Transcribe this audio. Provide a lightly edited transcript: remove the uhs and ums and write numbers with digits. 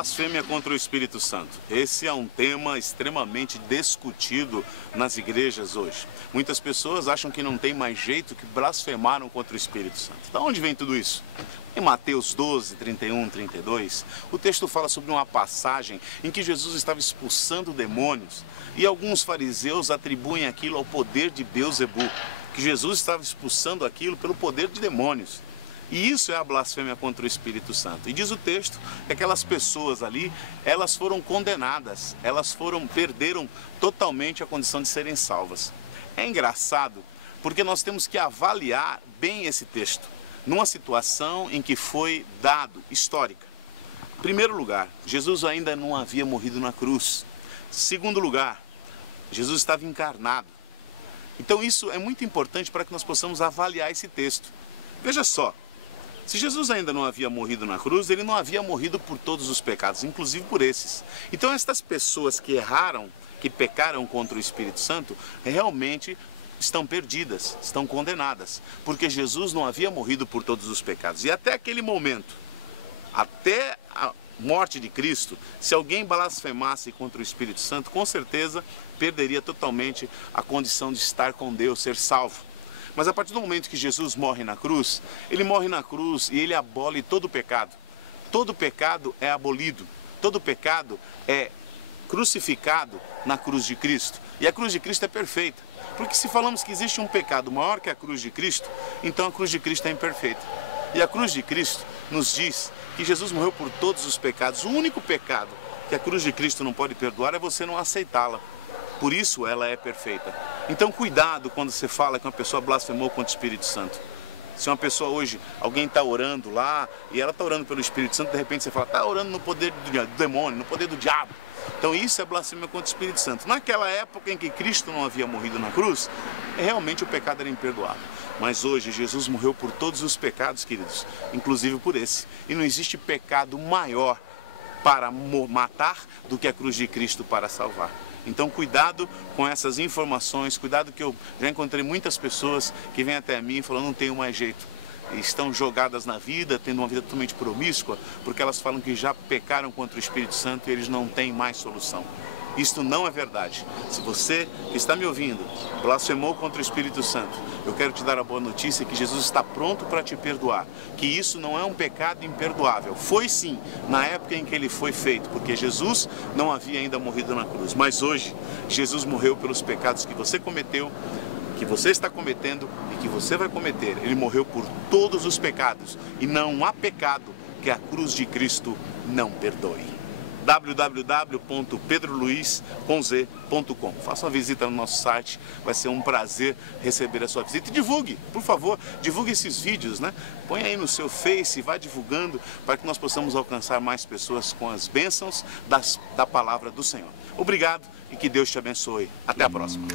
Blasfêmia contra o Espírito Santo. Esse é um tema extremamente discutido nas igrejas hoje. Muitas pessoas acham que não tem mais jeito, que blasfemaram contra o Espírito Santo. Da onde vem tudo isso? Em Mateus 12, 31, 32, o texto fala sobre uma passagem em que Jesus estava expulsando demônios e alguns fariseus atribuem aquilo ao poder de Beelzebu, que Jesus estava expulsando aquilo pelo poder de demônios. E isso é a blasfêmia contra o Espírito Santo. E diz o texto que aquelas pessoas ali, elas foram condenadas, perderam totalmente a condição de serem salvas. É engraçado, porque nós temos que avaliar bem esse texto, numa situação em que foi dado, histórica. Em primeiro lugar, Jesus ainda não havia morrido na cruz. Segundo lugar, Jesus estava encarnado. Então isso é muito importante para que nós possamos avaliar esse texto. Veja só. Se Jesus ainda não havia morrido na cruz, ele não havia morrido por todos os pecados, inclusive por esses. Então estas pessoas que erraram, que pecaram contra o Espírito Santo, realmente estão perdidas, estão condenadas, porque Jesus não havia morrido por todos os pecados. E até aquele momento, até a morte de Cristo, se alguém blasfemasse contra o Espírito Santo, com certeza perderia totalmente a condição de estar com Deus, ser salvo. Mas a partir do momento que Jesus morre na cruz, ele morre na cruz e ele abole todo o pecado. Todo pecado é abolido, todo pecado é crucificado na cruz de Cristo. E a cruz de Cristo é perfeita. Porque se falamos que existe um pecado maior que a cruz de Cristo, então a cruz de Cristo é imperfeita. E a cruz de Cristo nos diz que Jesus morreu por todos os pecados. O único pecado que a cruz de Cristo não pode perdoar é você não aceitá-la. Por isso ela é perfeita. Então cuidado quando você fala que uma pessoa blasfemou contra o Espírito Santo. Se uma pessoa hoje, alguém está orando lá, e ela está orando pelo Espírito Santo, de repente você fala, está orando no poder do demônio, no poder do diabo. Então isso é blasfêmia contra o Espírito Santo. Naquela época em que Cristo não havia morrido na cruz, realmente o pecado era imperdoável. Mas hoje Jesus morreu por todos os pecados, queridos, inclusive por esse. E não existe pecado maior para matar do que a cruz de Cristo para salvar. Então cuidado com essas informações, cuidado que eu já encontrei muitas pessoas que vêm até mim e falam, não tenho mais jeito. E estão jogadas na vida, tendo uma vida totalmente promíscua, porque elas falam que já pecaram contra o Espírito Santo e eles não têm mais solução. Isto não é verdade. Se você que está me ouvindo blasfemou contra o Espírito Santo, eu quero te dar a boa notícia que Jesus está pronto para te perdoar, que isso não é um pecado imperdoável. Foi sim, na época em que ele foi feito, porque Jesus não havia ainda morrido na cruz. Mas hoje, Jesus morreu pelos pecados que você cometeu, que você está cometendo e que você vai cometer. Ele morreu por todos os pecados e não há pecado que a cruz de Cristo não perdoe. www.pedroluiz.com. Faça uma visita no nosso site, vai ser um prazer receber a sua visita. E divulgue, por favor, divulgue esses vídeos, né? Põe aí no seu Face, vá divulgando para que nós possamos alcançar mais pessoas com as bênçãos da palavra do Senhor. Obrigado e que Deus te abençoe. Até a próxima.